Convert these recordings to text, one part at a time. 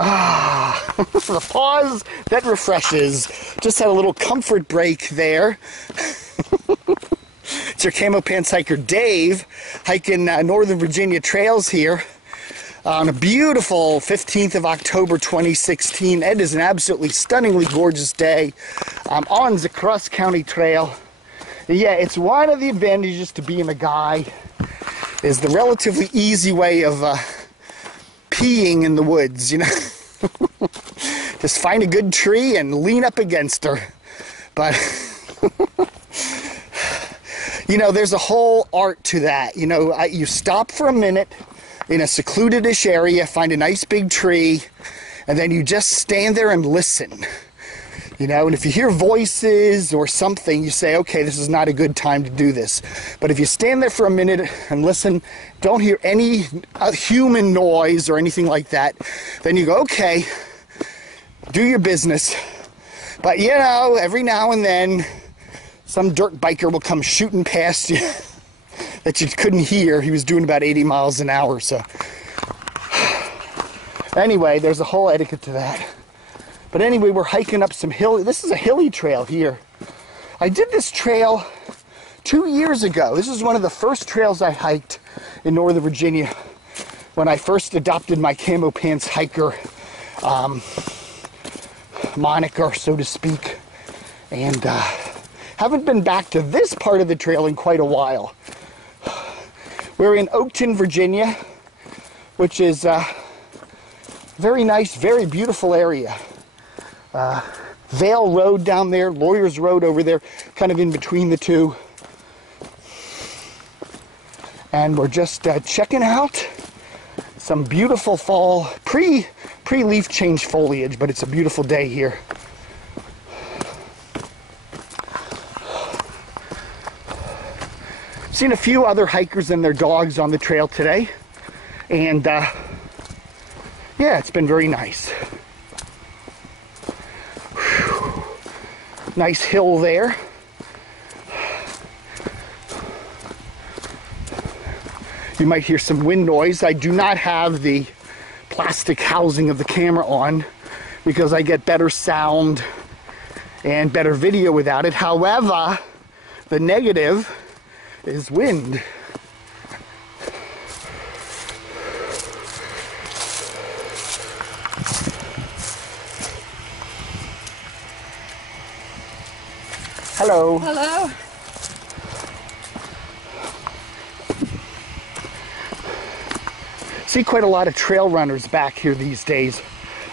Ah, the pause that refreshes. Just had a little comfort break there. It's your Camo Pants hiker Dave, hiking Northern Virginia trails here on a beautiful 15th of October 2016. It is an absolutely stunningly gorgeous day. I'm on the Cross County Trail. Yeah, it's one of the advantages to being a guy is the relatively easy way of peeing in the woods, you know. Just find a good tree and lean up against her. But you know, there's a whole art to that. You know, you stop for a minute in a secluded-ish area, find a nice big tree, and then you just stand there and listen. You know, and if you hear voices or something, you say, okay, this is not a good time to do this. But if you stand there for a minute and listen, don't hear any human noise or anything like that, then you go, okay, do your business. But, you know, every now and then, some dirt biker will come shooting past you that you couldn't hear. He was doing about 80 miles an hour, so. Anyway, there's a whole etiquette to that. But anyway, we're hiking up some hill. This is a hilly trail here. I did this trail 2 years ago. This is one of the first trails I hiked in Northern Virginia when I first adopted my Camo Pants hiker moniker, so to speak. And haven't been back to this part of the trail in quite a while. We're in Oakton, Virginia, which is a very nice, very beautiful area. Vale Road down there, Lawyers Road over there, kind of in between the two. And we're just checking out some beautiful fall, pre-leaf change foliage, but it's a beautiful day here. Seen a few other hikers and their dogs on the trail today, and yeah, it's been very nice. Whew. Nice hill there. You might hear some wind noise. I do not have the plastic housing of the camera on because I get better sound and better video without it. However, the negative is wind. Hello. Hello. See quite a lot of trail runners back here these days.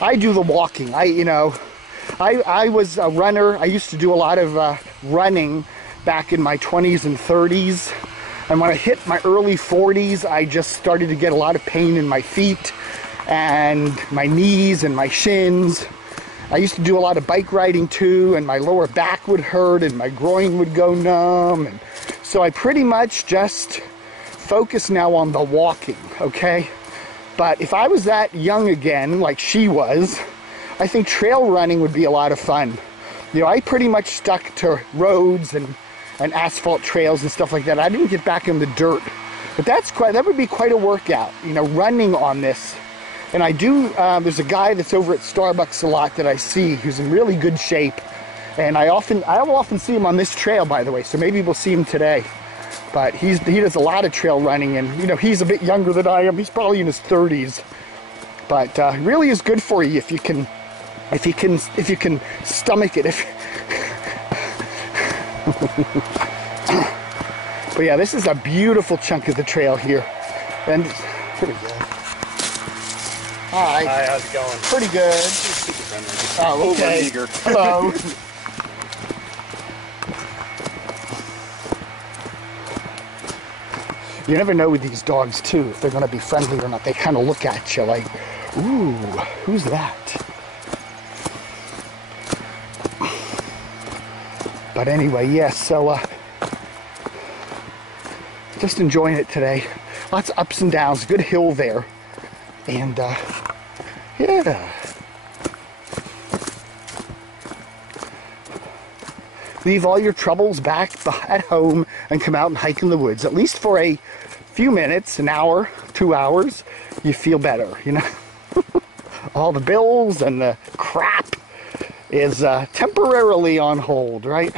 I do the walking. I was a runner. I used to do a lot of running back in my 20s and 30s, and when I hit my early 40s, I just started to get a lot of pain in my feet and my knees and my shins. I used to do a lot of bike riding too, and my lower back would hurt and my groin would go numb, and so I pretty much just focus now on the walking, okay? But if I was that young again, like she was, I think trail running would be a lot of fun. You know, I pretty much stuck to roads and asphalt trails and stuff like that. I didn't get back in the dirt, but that would be quite a workout, you know, running on this. And I do, there's a guy that's over at Starbucks a lot that I see who's in really good shape, and I will often see him on this trail, by the way, so maybe we'll see him today. But he does a lot of trail running, and you know, he's a bit younger than I am. He's probably in his 30s, but really is good for you if you can stomach it. But yeah, this is a beautiful chunk of the trail here, and pretty good. Hi. Hi, how's it going? Pretty good. Oh, okay. Hello. You never know with these dogs too if they're going to be friendly or not. They kind of look at you like, ooh, who's that? But anyway, yes, so just enjoying it today. Lots of ups and downs, good hill there. And yeah. Leave all your troubles back at home and come out and hike in the woods. At least for a few minutes, an hour, 2 hours, you feel better, you know. all the bills and the crap is temporarily on hold, right?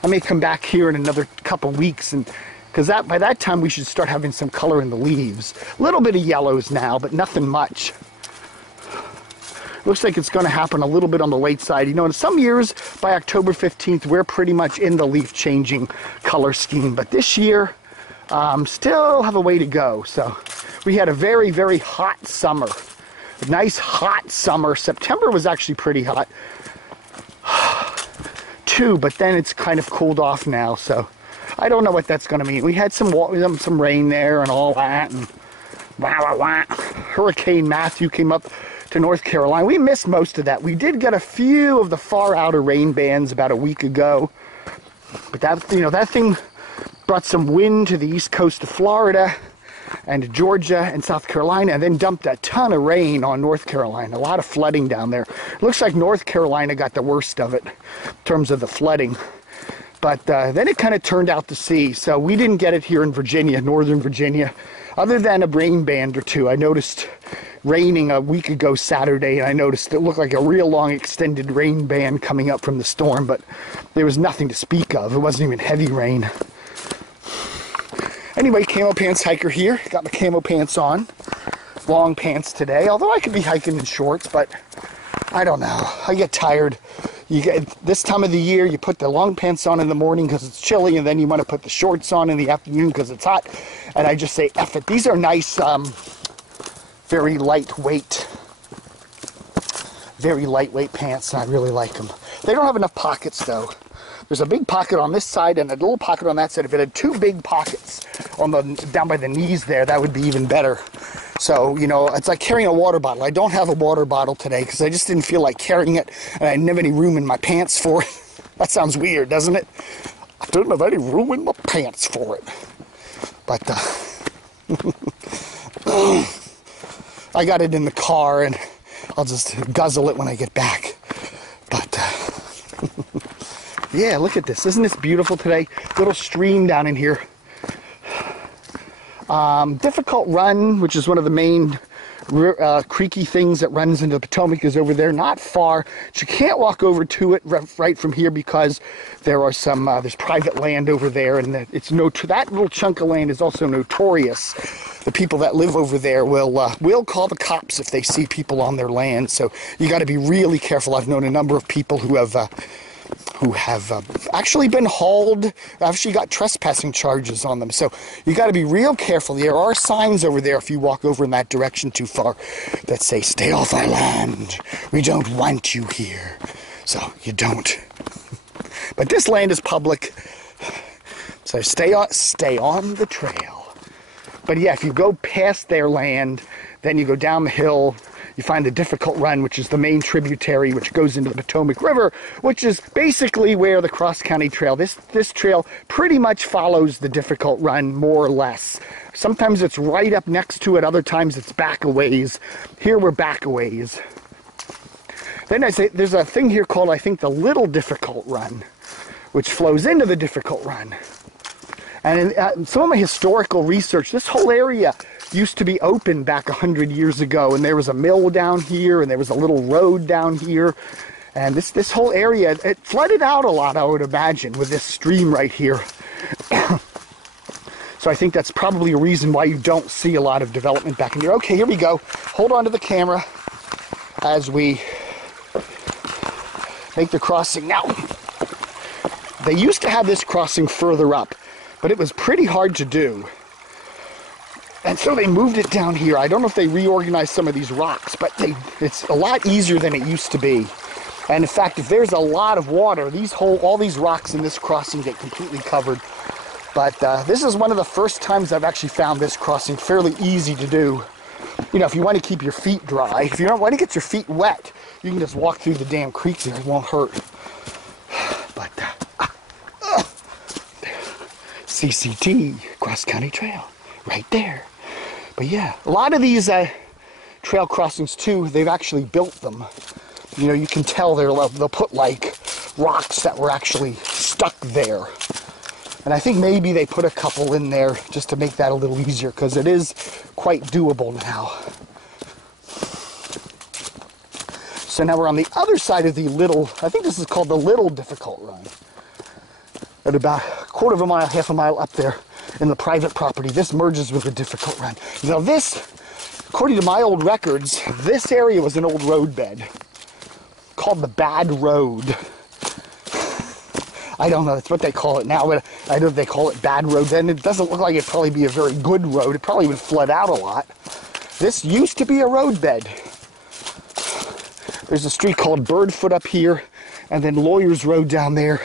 I may come back here in another couple weeks, and because by that time we should start having some color in the leaves. A little bit of yellows now, but nothing much. Looks like it's going to happen a little bit on the late side. You know, in some years, by October 15th, we're pretty much in the leaf changing color scheme. But this year, still have a way to go. So we had a very, very hot summer. A nice hot summer. September was actually pretty hot too, but then it's kind of cooled off now. So I don't know what that's going to mean. We had some rain there and all that. And Hurricane Matthew came up to North Carolina. We missed most of that. We did get a few of the far outer rain bands about a week ago, but that, you know, that thing brought some wind to the east coast of Florida and to Georgia and South Carolina, and then dumped a ton of rain on North Carolina. A lot of flooding down there. Looks like North Carolina got the worst of it in terms of the flooding, but then it kind of turned out to sea. So we didn't get it here in Virginia, Northern Virginia, other than a rain band or two. I noticed raining a week ago Saturday, and I noticed it looked like a real long extended rain band coming up from the storm, but there was nothing to speak of. It wasn't even heavy rain. Anyway, Camo Pants Hiker here. Got my camo pants on. Long pants today, although I could be hiking in shorts, but I don't know. I get tired. You get this time of the year, you put the long pants on in the morning because it's chilly, and then you want to put the shorts on in the afternoon because it's hot. And I just say, F it. These are nice, very lightweight pants, and I really like them. They don't have enough pockets though. There's a big pocket on this side and a little pocket on that side. If it had two big pockets on the down by the knees there, that would be even better. So, you know, it's like carrying a water bottle. I don't have a water bottle today because I just didn't feel like carrying it, and I didn't have any room in my pants for it. That sounds weird, doesn't it? I didn't have any room in my pants for it. But I got it in the car, and I'll just guzzle it when I get back. But yeah, look at this. Isn't this beautiful today? Little stream down in here. Difficult Run, which is one of the main creaky things that runs into the Potomac, is over there, not far. But you can't walk over to it right from here because there are some there's private land over there, and it's that little chunk of land is also notorious. The people that live over there will call the cops if they see people on their land. So you got to be really careful. I've known a number of people who have actually been hauled, actually got trespassing charges on them. So you got to be real careful. There are signs over there if you walk over in that direction too far that say, "Stay off our land. We don't want you here." So you don't. But this land is public, so stay on the trail. But yeah, if you go past their land, then you go down the hill, you find the Difficult Run, which is the main tributary which goes into the Potomac River, which is basically where the cross-county trail, this trail pretty much follows the Difficult Run, more or less. Sometimes it's right up next to it, other times it's back a ways. Here we're back a ways. Then I say there's a thing here called, I think, the Little Difficult Run, which flows into the Difficult Run. And in some of my historical research, this whole area used to be open back 100 years ago, and there was a mill down here, and there was a little road down here, and this whole area, it flooded out a lot, I would imagine, with this stream right here. So I think that's probably a reason why you don't see a lot of development back in here. Okay, here we go. Hold on to the camera as we make the crossing. Now, they used to have this crossing further up, but it was pretty hard to do. And so they moved it down here. I don't know if they reorganized some of these rocks, but it's a lot easier than it used to be. And in fact, if there's a lot of water, all these rocks in this crossing get completely covered. But this is one of the first times I've actually found this crossing fairly easy to do. You know, if you want to keep your feet dry, if you don't want to get your feet wet, you can just walk through the damn creek here. It won't hurt. But CCT, Cross County Trail, right there. But yeah, a lot of these trail crossings too, they've actually built them. You know, you can tell they'll put like rocks that were actually stuck there. And I think maybe they put a couple in there just to make that a little easier, because it is quite doable now. So now we're on the other side of the little, I think this is called the little difficult run. At about a quarter of a mile, half a mile up there in the private property, this merges with the difficult run. Now this, according to my old records, this area was an old roadbed called the Bad Road. I don't know, that's what they call it now, but I know they call it Bad Road then. It doesn't look like it'd probably be a very good road. It probably would flood out a lot. This used to be a roadbed. There's a street called Birdfoot up here, and then Lawyers Road down there.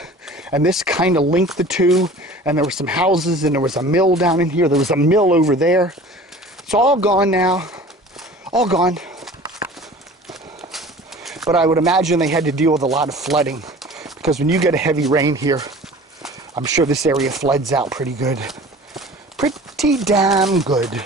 And this kind of linked the two, and there were some houses, and there was a mill down in here. There was a mill over there. It's all gone now. All gone. But I would imagine they had to deal with a lot of flooding, because when you get a heavy rain here, I'm sure this area floods out pretty good. Pretty damn good.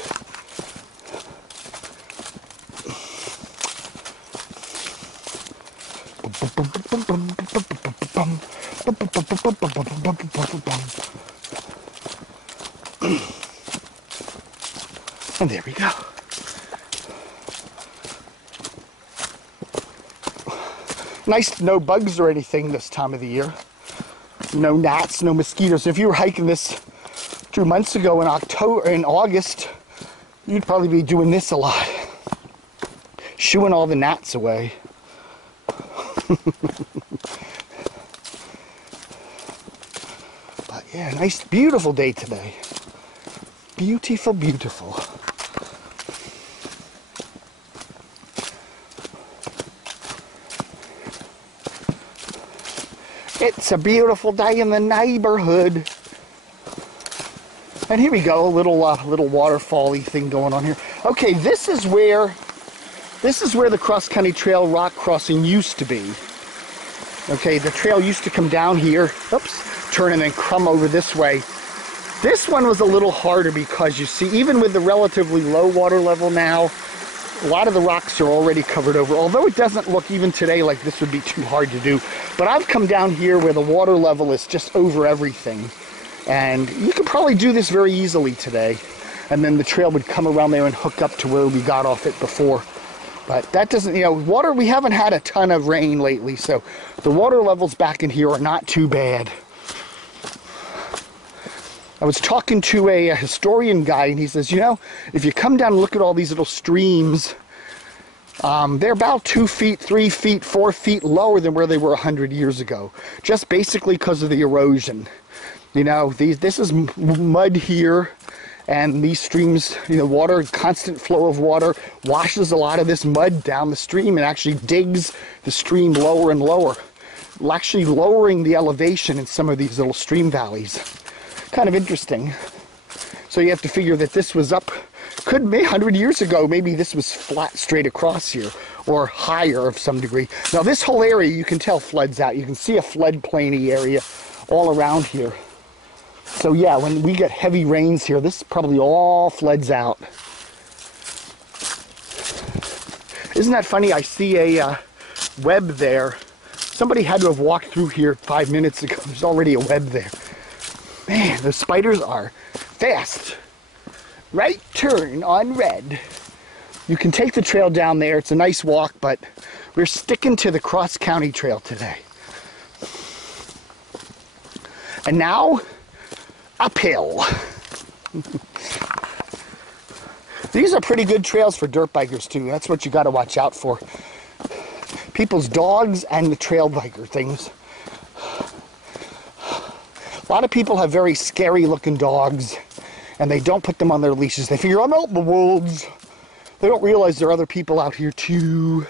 And there we go. Nice, no bugs or anything this time of the year. No gnats, no mosquitoes. If you were hiking this 2 months ago in August, you'd probably be doing this a lot. Shooing all the gnats away. But yeah, nice, beautiful day today. Beautiful, beautiful. It's a beautiful day in the neighborhood. And here we go, a little waterfall-y thing going on here. Okay, this is where the cross-country trail rock crossing used to be. Okay, the trail used to come down here, oops, turn and then come over this way. This one was a little harder because you see, even with the relatively low water level now, a lot of the rocks are already covered over, although it doesn't look even today like this would be too hard to do. But I've come down here where the water level is just over everything. And you could probably do this very easily today. And then the trail would come around there and hook up to where we got off it before. But that doesn't, you know, water, we haven't had a ton of rain lately, so the water levels back in here are not too bad. I was talking to a historian guy, and he says, you know, if you come down and look at all these little streams, they're about 2 feet, 3 feet, 4 feet lower than where they were 100 years ago, just basically because of the erosion. You know, this is mud here, and these streams, you know, water, constant flow of water washes a lot of this mud down the stream and actually digs the stream lower and lower, actually lowering the elevation in some of these little stream valleys. Kind of interesting. So you have to figure that this was up, could be 100 years ago, maybe this was flat straight across here, or higher of some degree. Now this whole area, you can tell floods out. You can see a floodplainy area all around here. So yeah, when we get heavy rains here, this probably all floods out. Isn't that funny? I see a web there. Somebody had to have walked through here 5 minutes ago. There's already a web there. Man, the spiders are fast. Right turn on red. You can take the trail down there. It's a nice walk, but we're sticking to the cross-county trail today. And now, uphill. These are pretty good trails for dirt bikers too. That's what you got to watch out for. People's dogs and the trail biker things. A lot of people have very scary looking dogs, and they don't put them on their leashes. They figure, I'm out in the woods. They don't realize there are other people out here too.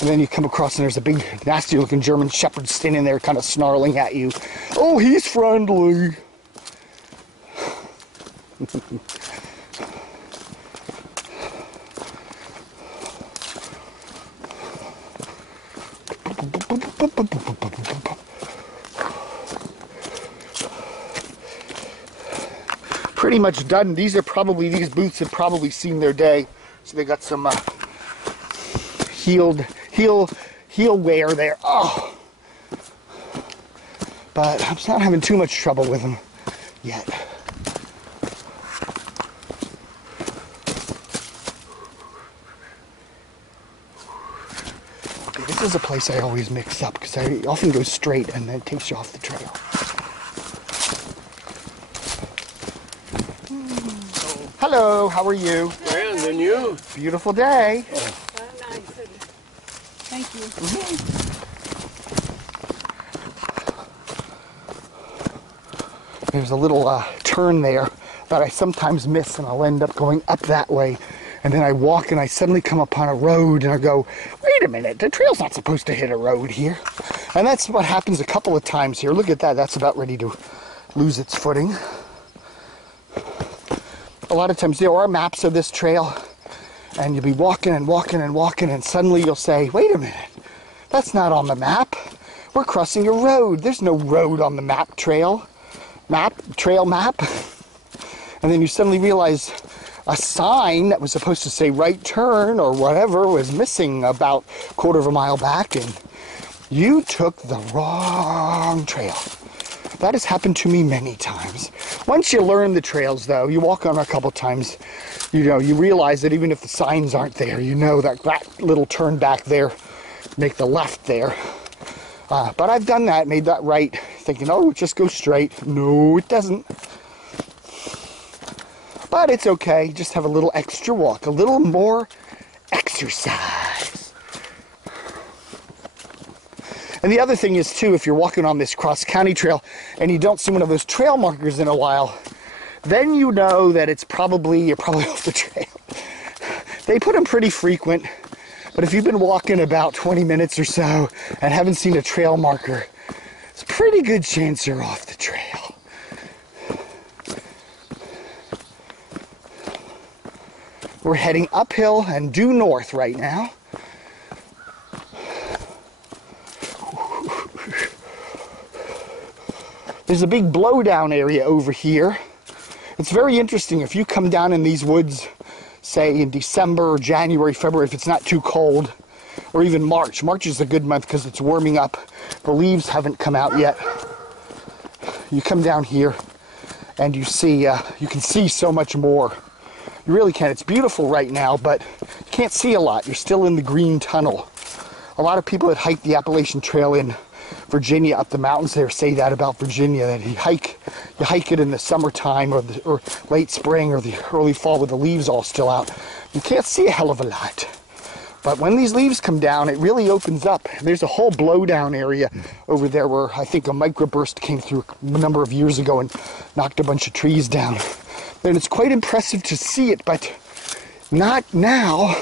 And then you come across and there's a big nasty looking German Shepherd standing there kind of snarling at you. Oh, he's friendly. Pretty much done. These boots have probably seen their day. So they got some heel wear there. Oh, but I'm not having too much trouble with them yet. Okay, this is a place I always mix up because I often go straight and then it takes you off the trail. Hello, how are you? Grand, and you? Beautiful day. Thank you. There's a little turn there that I sometimes miss, and I'll end up going up that way. And then I walk and I suddenly come upon a road and I go, wait a minute, the trail's not supposed to hit a road here. And that's what happens a couple of times here. Look at that, that's about ready to lose its footing. A lot of times there are maps of this trail, and you'll be walking and walking and walking, and suddenly you'll say, wait a minute, that's not on the map. We're crossing a road. There's no road on the map trail map. And then you suddenly realize a sign that was supposed to say right turn or whatever was missing about a quarter of a mile back, and you took the wrong trail. That has happened to me many times. Once you learn the trails, though, you walk on a couple times, you realize that even if the signs aren't there, you know that that little turn back there, make the left there. But I've done that, made that right, thinking, oh, just go straight. No, it doesn't. But it's okay, just have a little extra walk, a little more exercise. And the other thing is, too, if you're walking on this cross-county trail and you don't see one of those trail markers in a while, then you know that you're probably off the trail. They put them pretty frequent, but if you've been walking about 20 minutes or so and haven't seen a trail marker, it's a pretty good chance you're off the trail. We're heading uphill and due north right now. There's a big blowdown area over here. It's very interesting. If you come down in these woods, say in December, January, February, if it's not too cold, or even March. March is a good month because it's warming up. The leaves haven't come out yet. You come down here and you can see so much more. You really can. It's beautiful right now, but you can't see a lot. You're still in the green tunnel. A lot of people that hike the Appalachian Trail in Virginia up the mountains there say that about Virginia, that you hike it in the summertime or late spring or the early fall with the leaves all still out. You can't see a hell of a lot. But when these leaves come down, it really opens up. There's a whole blowdown area over there where I think a microburst came through a number of years ago and knocked a bunch of trees down. And it's quite impressive to see it, but not now.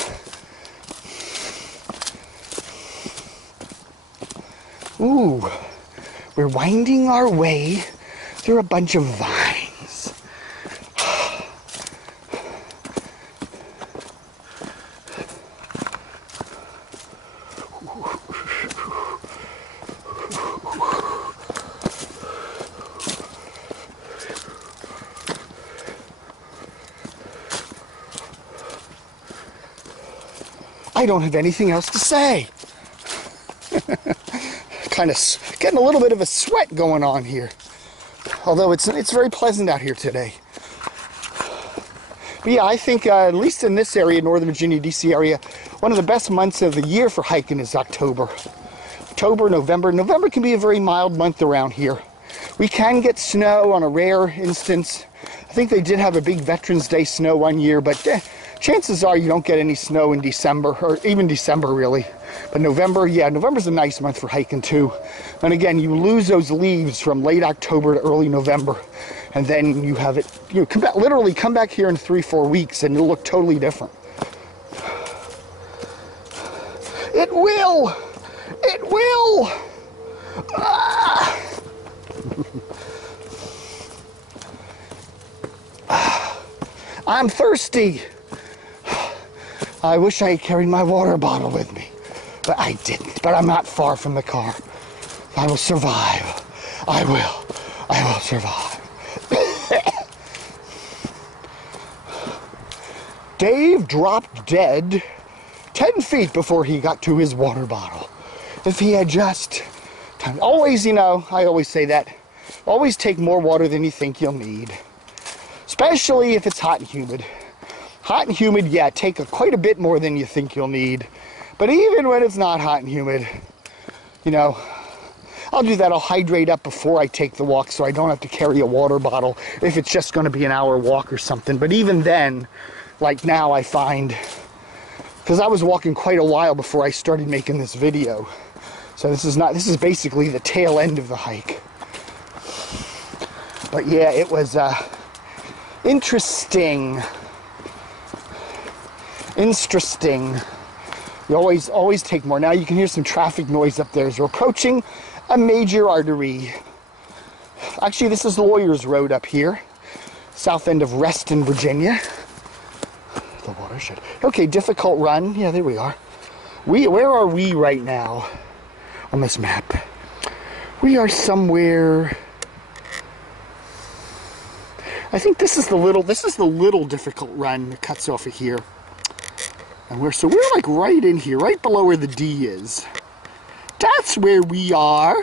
Ooh, we're winding our way through a bunch of vines. I don't have anything else to say. Kind of getting a little bit of a sweat going on here. Although it's very pleasant out here today. But yeah, I think at least in this area, Northern Virginia, DC area, one of the best months of the year for hiking is October. October, November. November can be a very mild month around here. We can get snow on a rare instance. I think they did have a big Veterans Day snow one year, but chances are you don't get any snow in December, or even December really. But November, yeah, November's a nice month for hiking too. And again, you lose those leaves from late October to early November, and then you have it, literally come back here in 3-4 weeks and it'll look totally different. It will! It will! Ah! I'm thirsty. I wish I had carried my water bottle with me, but I didn't. But I'm not far from the car. I will survive. I will survive. Dave dropped dead 10 feet before he got to his water bottle. If he had just Always, you know, I always say that. Always take more water than you think you'll need. Especially if it's hot and humid. Hot and humid, yeah, take quite a bit more than you think you'll need. But even when it's not hot and humid, you know, I'll do that. I'll hydrate up before I take the walk so I don't have to carry a water bottle if it's just going to be an hour walk or something. But even then, like now, I find, because I was walking quite a while before I started making this video. So this is basically the tail end of the hike. But yeah, it was interesting. Interesting. You always take more. Now you can hear some traffic noise up there as we're approaching a major artery. Actually, this is the Lawyers Road up here, south end of Reston, Virginia. The watershed. Okay, difficult run. Yeah, there we are. Where are we right now on this map? We are somewhere. I think this is the little difficult run that cuts off of here. And we're like right in here, right below where the D is. That's where we are.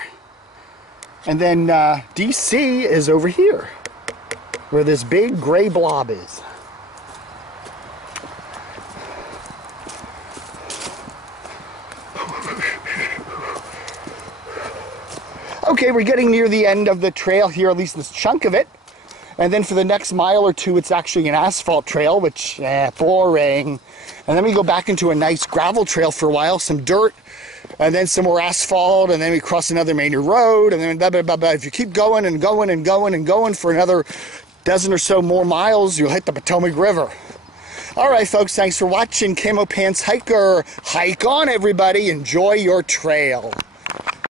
And then DC is over here, where this big gray blob is. Okay, we're getting near the end of the trail here, at least this chunk of it. And then for the next mile or two, it's actually an asphalt trail, which, boring. And then we go back into a nice gravel trail for a while, some dirt, and then some more asphalt, and then we cross another major road, and then blah, blah, blah, blah. If you keep going and going and going and going for another dozen or so more miles, you'll hit the Potomac River. All right, folks, thanks for watching. Camo Pants Hiker. Hike on, everybody. Enjoy your trail.